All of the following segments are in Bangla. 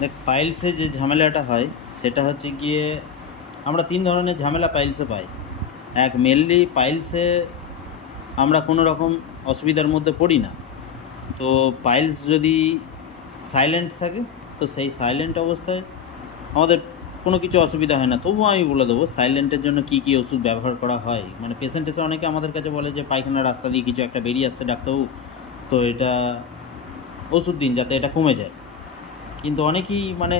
দেখ, পাইলসে যে ঝামেলাটা হয় সেটা হচ্ছে গিয়ে আমরা তিন ধরনের ঝামেলা পাইলসে পাই। এক, মেনলি পাইলসে আমরা কোনো রকম অসুবিধার মধ্যে পড়ি না। তো পাইলস যদি সাইলেন্ট থাকে, তো সেই সাইলেন্ট অবস্থায় আমাদের কোনো কিছু অসুবিধা হয় না। তবুও আমি বলে দেবো সাইলেন্টের জন্য কী কী ওষুধ ব্যবহার করা হয়। মানে পেশেন্ট এসে অনেকে আমাদের কাছে বলে যে পায়খানার রাস্তা দিয়ে কিছু একটা বেরিয়ে আসছে ডাক্তারবাবু, তো এটা ওষুধ দিন যাতে এটা কমে যায়। কিন্তু অনেকেই মানে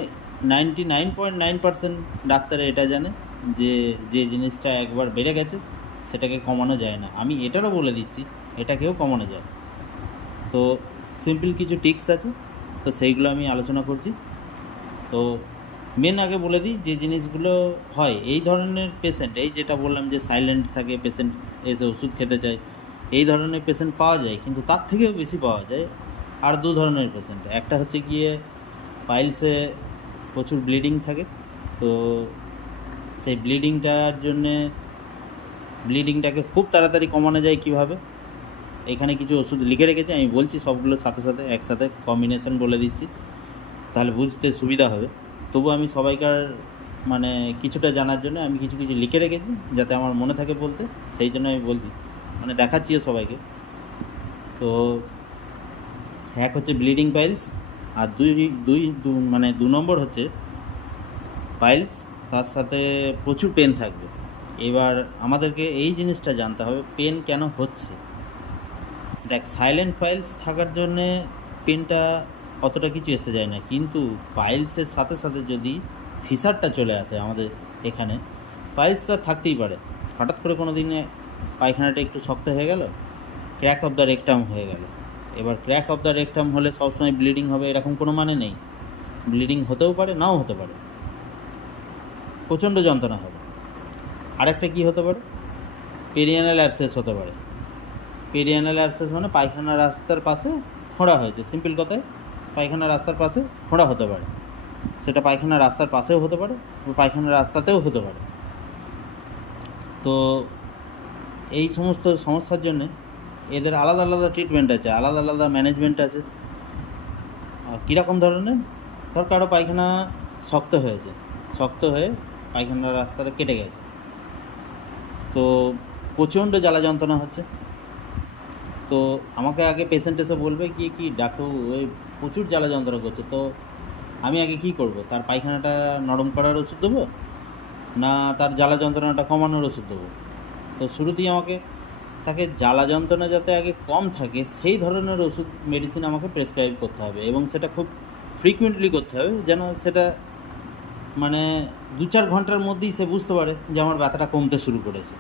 99.9% ডাক্তার এটা জানে যে যে জিনিসটা একবার বেড়ে গেছে সেটাকে কমানো যায় না। আমি এটারও বলে দিচ্ছি এটাকেও কমানো যায়। তো সিম্পল কিছু টিক্স আছে, তো সেইগুলো আমি আলোচনা করছি। তো মেন আগে বলে দিই যে জিনিসগুলো হয় এই ধরনের পেশেন্ট, এই যেটা বললাম যে সাইলেন্ট থাকে পেশেন্ট, এসে ওষুধ খেতে চায়, এই ধরনের পেশেন্ট পাওয়া যায়। কিন্তু তার থেকেও বেশি পাওয়া যায় আর দু ধরনের পেশেন্ট। একটা হচ্ছে গিয়ে পাইলসে প্রচুর ব্লিডিং থাকে, তো সেই ব্লিডিংটাকে খুব তাড়াতাড়ি কমানো যায় কিভাবে। এখানে কিছু ওষুধ লিখে রেখেছি, আমি বলছি সবগুলোর সাথে সাথে একসাথে কম্বিনেশন বলে দিচ্ছি, তাহলে বুঝতে সুবিধা হবে। তবু আমি সবাইকার মানে কিছুটা জানার জন্য আমি কিছু কিছু লিখে রেখেছি যাতে আমার মনে থাকে বলতে, সেই জন্য আমি বলছি, মানে দেখাচ্ছিও সবাইকে। তো এক হচ্ছে ব্লিডিং পাইলস, আর দু নম্বর হচ্ছে পাইলস তার সাথে প্রচুর পেন থাকবে। এবার আমাদেরকে এই জিনিসটা জানতে হবে পেন কেন হচ্ছে। দেখ, সাইলেন্ট পাইলস থাকার জন্যে পেনটা অতটা কিছু এসে যায় না, কিন্তু পাইলসের সাথে সাথে যদি ফিসারটা চলে আসে আমাদের এখানে, পাইলসটা থাকতেই পারে। হঠাৎ করে কোনো দিনে পায়খানাটা একটু শক্ত হয়ে গেল, ক্র্যাক অফ দ্য রেকটাম হয়ে গেল। এবার ক্র্যাক অফ দ্য রেকটাম হলে সবসময় ব্লিডিং হবে এরকম কোনো মানে নেই। ব্লিডিং হতেও পারে, নাও হতে পারে, প্রচণ্ড যন্ত্রণা হবে। আরেকটা কী হতে পারে, পেরিয়ানাল অ্যাবসেস হতে পারে। পেরিয়ানাল অ্যাবসেস মানে পায়খানা রাস্তার পাশে ফোঁড়া হয়েছে, সিম্পল কথায় পায়খানা রাস্তার পাশে ফোঁড়া হতে পারে। সেটা পায়খানা রাস্তার পাশেও হতে পারে, পায়খানা রাস্তাতেও হতে পারে। তো এই সমস্ত সমস্যার জন্য এদের আলাদা আলাদা ট্রিটমেন্ট আছে, আলাদা আলাদা ম্যানেজমেন্ট আছে। কীরকম ধরনের, ধর কারো পায়খানা শক্ত হয়ে পায়খানার রাস্তাটা কেটে গেছে, তো প্রচণ্ড জ্বালা যন্ত্রণা হচ্ছে। তো আমাকে আগে পেশেন্ট এসে বলবে কি ডাক্তার ওই প্রচুর জ্বালা যন্ত্রণা করছে, তো আমি আগে কি করব, তার পায়খানাটা নরম করার ওষুধ দেবো না তার জ্বালা যন্ত্রণাটা কমানোর ওষুধ দেবো? তো শুরুতেই আমাকে তাকে জ্বালা যন্ত্রণা যাতে আগে কম থাকে সেই ধরনের ওষুধ মেডিসিন আমাকে প্রেসক্রাইব করতে হবে, এবং সেটা খুব ফ্রিকুয়েন্টলি করতে হবে, যেন সেটা মানে 2-4 ঘন্টার মধ্যেই সে বুঝতে পারে যে আমার ব্যথাটা কমতে শুরু করেছে।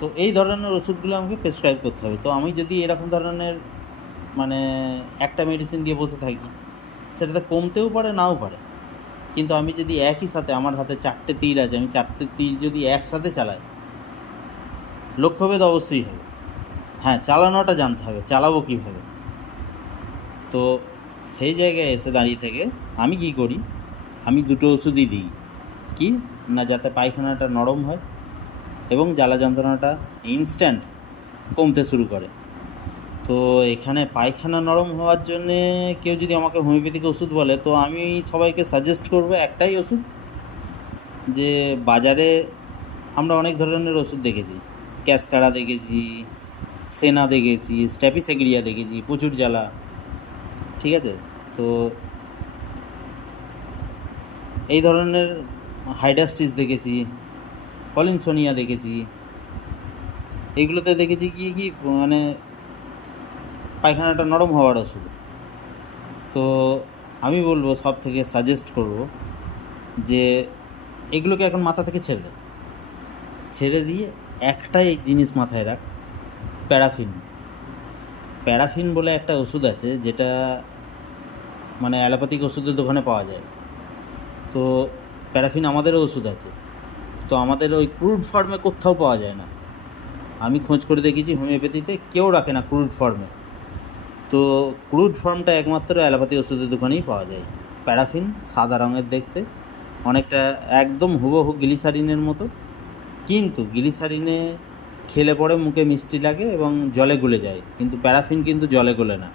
তো এই ধরনের ওষুধগুলো আমাকে প্রেসক্রাইব করতে হবে। তো আমি যদি এরকম ধরনের মানে একটা মেডিসিন দিয়ে বসে থাকি, সেটাতে কমতেও পারে নাও পারে। কিন্তু আমি যদি একই সাথে, আমার হাতে 4টে তীর আছে, আমি 4টে তীর যদি একসাথে চালাই, লক্ষ্যভেদ অবশ্যই হবে। হ্যাঁ, চালানোটা জানতে হবে, চালাবো কীভাবে। তো সেই জায়গায় এসে দাঁড়িয়ে থেকে আমি কি করি, আমি দুটো ওষুধই দিই। কি না, যাতে পায়খানাটা নরম হয় এবং জ্বালা যন্ত্রণাটা ইনস্ট্যান্ট কমতে শুরু করে। তো এখানে পায়খানা নরম হওয়ার জন্যে কেউ যদি আমাকে হোমিওপ্যাথিক ওষুধ বলে, তো আমি সবাইকে সাজেস্ট করবো একটাই ওষুধ, যে বাজারে আমরা অনেক ধরনের ওষুধ দেখেছি, ক্যাসকারা দেখেছি, সেনা দেখেছি, স্ট্যাপিসেগ্রিয়া দেখেছি, প্রচুর জ্বালা, ঠিক আছে। তো এই ধরনের হাইডাস্টিস দেখেছি, কলিনসোনিয়া দেখেছি, এইগুলোতে দেখেছি কি মানে পায়খানাটা নরম হওয়ার ওষুধ। তো আমি বলবো, সব থেকে সাজেস্ট করব যে এগুলোকে এখন মাথা থেকে ছেড়ে দিয়ে একটাই জিনিস মাথায় রাখ, প্যারাফিন বলে একটা ওষুধ আছে, যেটা মানে অ্যালোপ্যাথিক ওষুধের দোকানে পাওয়া যায়। তো প্যারাফিন আমাদেরও ওষুধ আছে, তো আমাদের ওই ক্রুড ফর্মে কোথাও পাওয়া যায় না। আমি খোঁজ করে দেখেছি হোমিওপ্যাথিতে কেউ রাখে না ক্রুড ফর্মে। তো ক্রুড ফর্মটা একমাত্র অ্যালোপ্যাথি ওষুধের দোকানেই পাওয়া যায়। প্যারাফিন সাদা রঙের দেখতে, অনেকটা একদম হুবহু গ্লিসারিনের মতো, কিন্তু গ্লিসারিনে খেলে পরে মুখে মিষ্টি লাগে এবং জলে গলে যায়, কিন্তু প্যারাফিন কিন্তু জলে গলে না,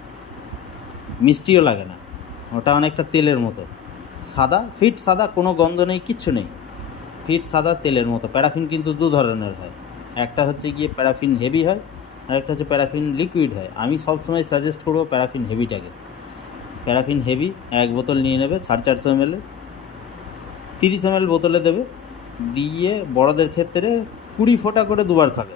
মিষ্টিও লাগে না। ওটা অনেকটা তেলের মতো, সাদা, ফিট সাদা, কোনো গন্ধ নেই, কিচ্ছু নেই, ফিট সাদা তেলের মতো। প্যারাফিন কিন্তু দু ধরনের হয়, একটা হচ্ছে গিয়ে প্যারাফিন হেভি হয়, আর একটা হচ্ছে প্যারাফিন লিকুইড হয়। আমি সবসময় সাজেস্ট করবো প্যারাফিন হেভিটাকে। প্যারাফিন হেভি 1 বোতল নিয়ে নেবে, 450 ml, 30 ml বোতলে দেবে, দিয়ে বড়দের ক্ষেত্রে 20 ফোঁটা করে দুবার খাবে।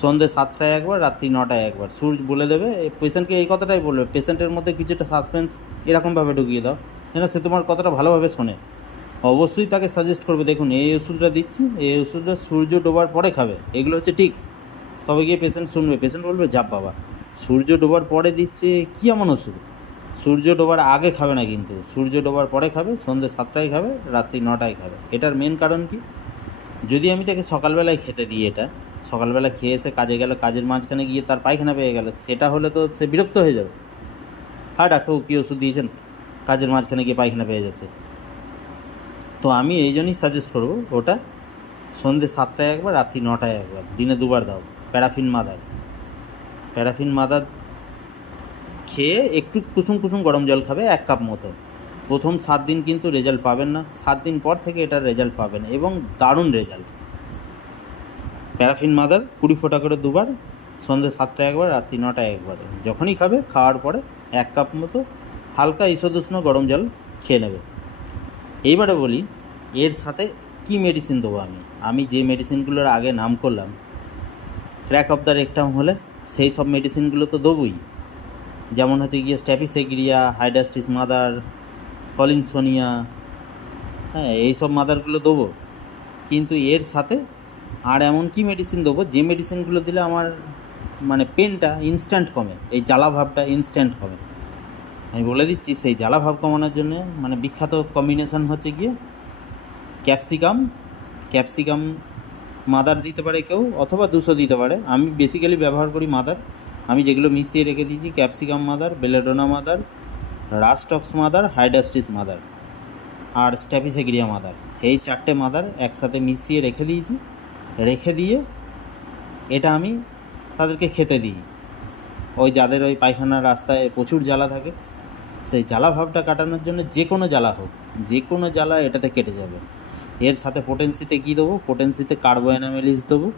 সন্ধ্যে 7টায় একবার, রাত্রি 9টায় একবার। সূর্য বলে দেবে, পেশেন্টকে এই কথাটাই বলবে, পেশেন্টের মধ্যে কিছুটা সাসপেন্স এরকমভাবে ঢুকিয়ে দাও যেন সে তোমার কথাটা ভালোভাবে শোনে। অবশ্যই তাকে সাজেস্ট করবে, দেখুন এই ওষুধটা দিচ্ছি, এই ওষুধটা সূর্য ডোবার পরে খাবে, এগুলো হচ্ছে টিক্স। তবে গিয়ে পেশেন্ট শুনবে, পেশেন্ট বলবে যাপ বাবা, সূর্য ডোবার পরে দিচ্ছে কী এমন ওষুধ। সূর্য ডোবার আগে খাবে না, কিন্তু সূর্য ডোবার পরে খাবে, সন্ধ্যে 7টায় খাবে, রাত্রি 9টায় খাবে। এটার মেন কারণ কি, যদি আমি তাকে সকালবেলায় খেতে দিই, এটা সকালবেলা খেয়ে এসে কাজে গেল, কাজের মাঝখানে গিয়ে তার পায়খানা পেয়ে গেল, সেটা হলে তো সে বিরক্ত হয়ে যাবে। হ্যাঁ ডাক্তারবাবু কী ওষুধ দিয়েছেন, কাজের মাঝখানে গিয়ে পায়খানা পেয়ে যাচ্ছে। তো আমি এই জন্যই সাজেস্ট করবো ওটা সন্ধ্যে 7টায় একবার, রাত্রি 9টায় একবার, দিনে 2বার দাও। প্যারাফিন মাদার, প্যারাফিন মাদার খেয়ে একটু কুসুম কুসুম গরম জল খাবে 1 কাপ মতো। প্রথম 7 দিন কিন্তু রেজাল্ট পাবেন না, 7 দিন পর থেকে এটার রেজাল্ট পাবেন, এবং দারুণ রেজাল্ট। প্যারাফিন মাদার 20 ফোঁটা করে দুবার, সন্ধ্যে 7টায় একবার, রাত্রি 9টায় একবার। যখনই খাবে, খাওয়ার পরে 1 কাপ মতো হালকা ঈষদুষ্ণ গরম জল খেয়ে নেবে। এইবারে বলি এর সাথে কি মেডিসিন দেবো। আমি যে মেডিসিনগুলোর আগে নাম করলাম, ক্র্যাক অফ দ্য রেকটাম হলে সেই সব মেডিসিনগুলো তো দেবই, যেমন হচ্ছে গিয়ে স্ট্যাপিসেগ্রিয়া, হাইডাস্টিস মাদার, কলিনসোনিয়া, হ্যাঁ এইসব মাদারগুলো দেবো। কিন্তু এর সাথে আর এমন কি মেডিসিন দেবো যে মেডিসিনগুলো দিলে আমার মানে পেনটা ইনস্ট্যান্ট কমে, এই জ্বালা ভাবটা ইনস্ট্যান্ট কমে। আমি বলে দিচ্ছি, সেই জ্বালা ভাব কমানোর জন্য মানে বিখ্যাত কম্বিনেশান হচ্ছে গিয়ে ক্যাপসিকাম মাদার দিতে পারে কেউ, অথবা 200 দিতে পারে। আমি বেসিক্যালি ব্যবহার করি মাদার। আমি যেগুলো মিশিয়ে রেখে দিয়েছি, capsicum mother, belladonna mother, রাস্টক্স mother, Hydrastis mother আর স্ট্যাপিসেগ্রিয়া মাদার, এই 4টে মাদার একসাথে মিশিয়ে রেখে দিয়েছি। রেখে দিয়ে এটা আমি তাদেরকে খেতে দিই। ওই যাদের ওই পায়খানার রাস্তায় প্রচুর জ্বালা থাকে, সেই জ্বালা ভাবটা কাটানোর জন্য যে কোনো জ্বালা হোক, যে কোনো জ্বালা এটাতে কেটে যাবে। এর সাথে পোটেন্সিতে কী দেবো, পোটেন্সিতে কার্বোঅ্যানামেলিস দেবো,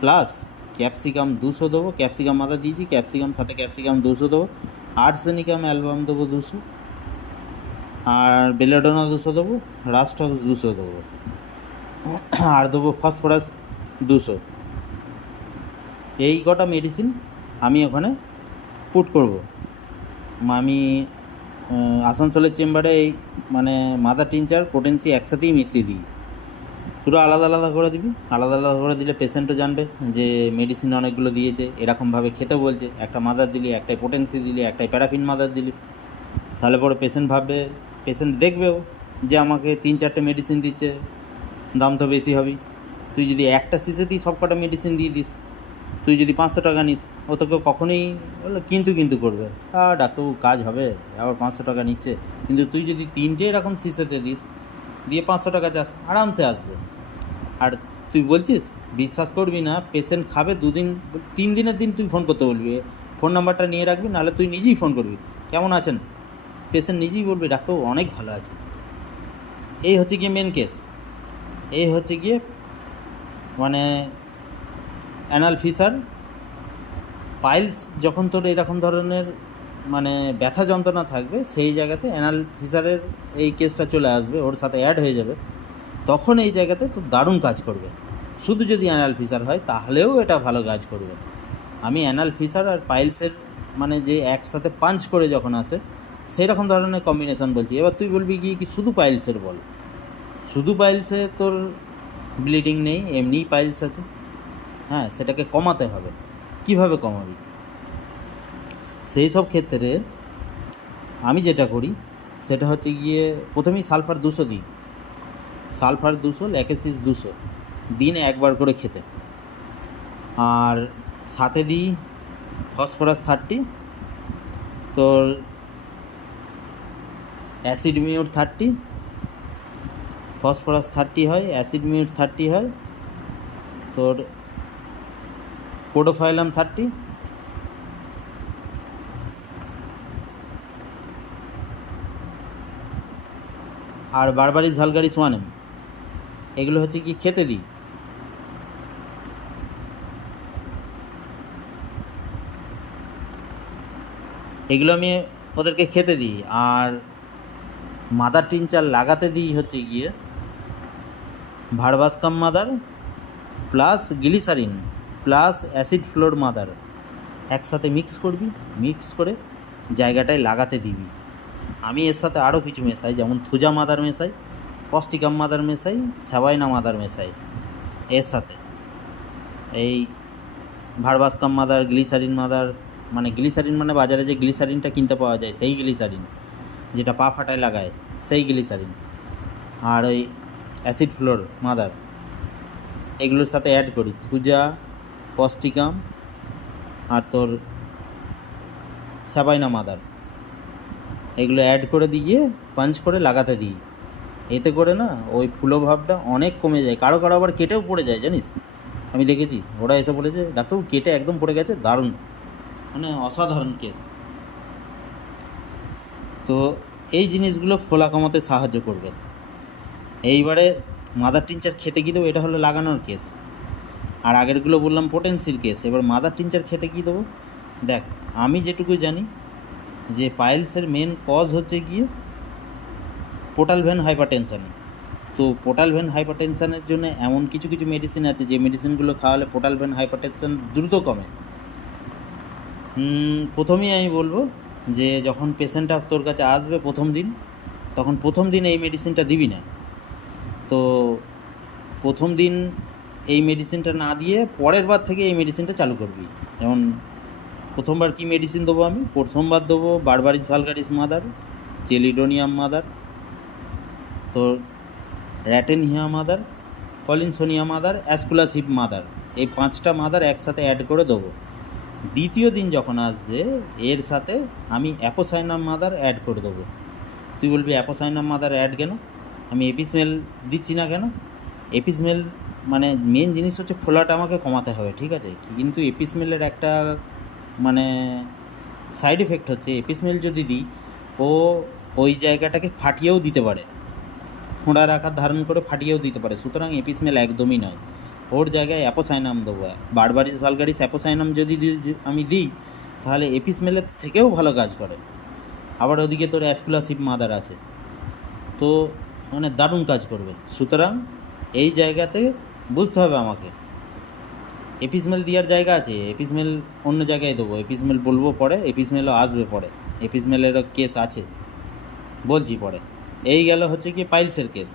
প্লাস ক্যাপসিকাম 200 দেবো। ক্যাপসিকাম মাদা দিয়েছি, ক্যাপসিকাম সাথে ক্যাপসিকাম 200 দেবো, আর্সেনিকাম অ্যালবাম দেবো 200, আর বেলেডোনা 200 দেবো, রাস্টক্স 200 দেবো, আর দেবো ফসফরাস 200। এই কটা মেডিসিন আমি ওখানে পুট করব। আমি আসানসোলের চেম্বারে এই মানে মাদার টিনচার পোটেন্সি একসাথেই মিশিয়ে দিই। পুরো আলাদা আলাদা করে দিবি, আলাদা আলাদা করে দিলে পেশেন্টও জানবে যে মেডিসিন অনেকগুলো দিয়েছে, এরকমভাবে খেতে বলছে। একটা মাদার দিলি, একটাই পোটেন্সি দিলি, একটাই প্যারাফিন মাদার দিলি, তাহলে পরে পেশেন্ট ভাববে, পেশেন্ট দেখবেও যে আমাকে 3-4টে মেডিসিন দিচ্ছে, দাম তো বেশি হবে। তুই যদি একটা শিশেতেই সব কটা মেডিসিন দিয়ে দিস, তুই যদি 500 টাকা নিস, ও তোকে কখনোই কিন্তু করবে, ডাক্তারবাবু কাজ হবে, আবার 500 টাকা নিচ্ছে। কিন্তু তুই যদি 3টে এরকম শিশেতে দিস, দিয়ে 500 টাকা চাস, আরামসে আসবে। আর তুই বলছিস, বিশ্বাস করবি না, পেশেন্ট খাবে 2 দিন, 3 দিনের দিন তুই ফোন করতে বলবি, ফোন নাম্বারটা নিয়ে রাখবি, নাহলে তুই নিজেই ফোন করবি, কেমন আছেন, পেশেন্ট নিজেই বলবি ডাক্তারবাবু অনেক ভালো আছে। এই হচ্ছে গিয়ে মেন কেস। এই হচ্ছে গিয়ে মানে অ্যানাল ফিসার, পাইলস। যখন তোর এরকম ধরনের মানে ব্যথা যন্ত্রণা থাকবে, সেই জায়গাতে অ্যানাল ফিসারের এই কেসটা চলে আসবে, ওর সাথে অ্যাড হয়ে যাবে, তখন এই জায়গাতে তো দারুণ কাজ করবে। শুধু যদি অ্যানাল ফিসার হয় তাহলেও এটা ভালো কাজ করবে। আমি অ্যানাল ফিসার আর পাইলসের মানে যে একসাথে পাঞ্চ করে যখন আসে, সেই রকম ধরনের কম্বিনেশন বলছি। এবার তুই বলবি কি শুধু পাইলসের বল, শুধু পাইলসে তোর ব্লিডিং নেই, এমনিই পাইলস আছে। হ্যাঁ, সেটাকে কমাতে হবে। কিভাবে কমাবি? সেই সব ক্ষেত্রে আমি যেটা করি সেটা হচ্ছে গিয়ে প্রথমেই সালফার 200 দিই, সালফার 200, ল্যাকেসিস 200, দিনে একবার করে খেতে। আর সাথে দিই ফসফরাস 30, তোর অ্যাসিড মিউট 30, ফসফরাস 30 হয়, অ্যাসিড মিউট 30 হয়, তোর পোডোফাইলাম 30, আর বারবারিস ভালগারিস 1M, এগুলো হচ্ছে কি খেতে দিই। এগুলো আমি ওদেরকে খেতে দিই। আর মাদার টিনচার লাগাতে দিই হচ্ছে গিয়ে verbascum mother plus glycerine plus acid fluor mother একসাথে মিক্স করবি, মিক্স করে জায়গাটায় লাগাতে দিবি। আমি এর সাথে আরও কিছু মেশাই, যেমন থুজা মাদার মেশাই, কস্টিকাম মাদার মেশাই, স্যাভাইনা মাদার মেশাই। এর সাথে এই ভারবাসকাম মাদার, গ্লিসারিন মাদার, মানে গ্লিসারিন মানে বাজারে যে গ্লিসারিনটা কিনতে পাওয়া যায় সেই গ্লিসারিন, যেটা পা ফাটায় লাগায় সেই গ্লিসারিন, আর ওই অ্যাসিড ফ্লোর মাদার, এগুলোর সাথে অ্যাড করি থুজা, কস্টিকাম আর তোর স্যাভাইনা মাদার, এগুলো অ্যাড করে দিয়ে পাঞ্চ করে লাগাতে দিই। এতে করে না ওই ফুলো ভাবটা অনেক কমে যায়। কারো কারো আবার কেটেও পড়ে যায় জানিস, আমি দেখেছি ওরা এসে বলেছে ডাক্তারবাবু কেটে একদম পড়ে গেছে, দারুণ, মানে অসাধারণ কেস। তো এই জিনিসগুলো ফোলা কমাতে সাহায্য করবে। এইবারে মাদার টিনচার খেতে কী দেবো, এটা হলো লাগানোর কেস। আর আগেরগুলো বললাম পোটেন্সির কেস। এবার মাদার টিনচার খেতে কী দেবো, দেখ আমি যেটুকু জানি যে পাইলসের মেন কজ হচ্ছে গিয়ে পোর্টাল ভেন হাইপারটেনশন। তো পোর্টাল ভেন হাইপারটেনশনের জন্য এমন কিছু কিছু মেডিসিন আছে যে মেডিসিনগুলো খাওয়ালে পোর্টাল ভেন হাইপারটেনশন দ্রুত কমে। প্রথমেই আমি বলবো যে যখন পেশেন্টটা তোর কাছে আসবে প্রথম দিন, তখন প্রথম দিন এই মেডিসিনটা দিবি না। তো প্রথম দিন এই মেডিসিনটা না দিয়ে পরের বার থেকে এই মেডিসিনটা চালু করবি। যেমন প্রথমবার কি মেডিসিন দেবো আমি, প্রথমবার দেবো berberis vulgaris mother, chelidonium mother, তোর র্যাটেনহিয়া মাদার, কলিনসোনিয়া মাদার, অ্যাসকুলাসিভ মাদার, এই 5টা মাদার একসাথে অ্যাড করে দেবো। দ্বিতীয় দিন যখন আসবে এর সাথে আমি অ্যাপোসাইনাম মাদার অ্যাড করে দেবো। তুই বলবি অ্যাপোসাইনাম মাদার অ্যাড কেন, আমি এপিসমেল দিচ্ছি না কেন? এপিসমেল মানে মেন জিনিস হচ্ছে ফোলাটা আমাকে কমাতে হবে, ঠিক আছে? কিন্তু এপিসমেলের একটা মানে সাইড এফেক্ট হচ্ছে, এপিসমেল যদি দিই ও ওই জায়গাটাকে ফাটিয়েও দিতে পারে, ফোঁড়ার আকার ধারণ করে ফাটিয়েও দিতে পারে। সুতরাং এপিসমেল একদমই নয়, ওর জায়গায় অ্যাপোসাইনাম দেবো। বারবারিস ভালগারিস অ্যাপোসাইনাম যদি আমি দিই তাহলে এপিসমেলের থেকেও ভালো কাজ করে। আবার ওদিকে তোর অ্যাসকুলাসিভ মাদার আছে, তো মানে দারুণ কাজ করবে। সুতরাং এই জায়গাতে বুঝতে হবে আমাকে এপিসমেল দেওয়ার জায়গা আছে, এপিসমেল অন্য জায়গায় দেবো। এপিসমেল বলবো পরে, এপিসমেলও আসবে পরে, এপিসমেলেরও কেস আছে বলছি পরে। এই গেল হচ্ছে কি পাইলসের কেস।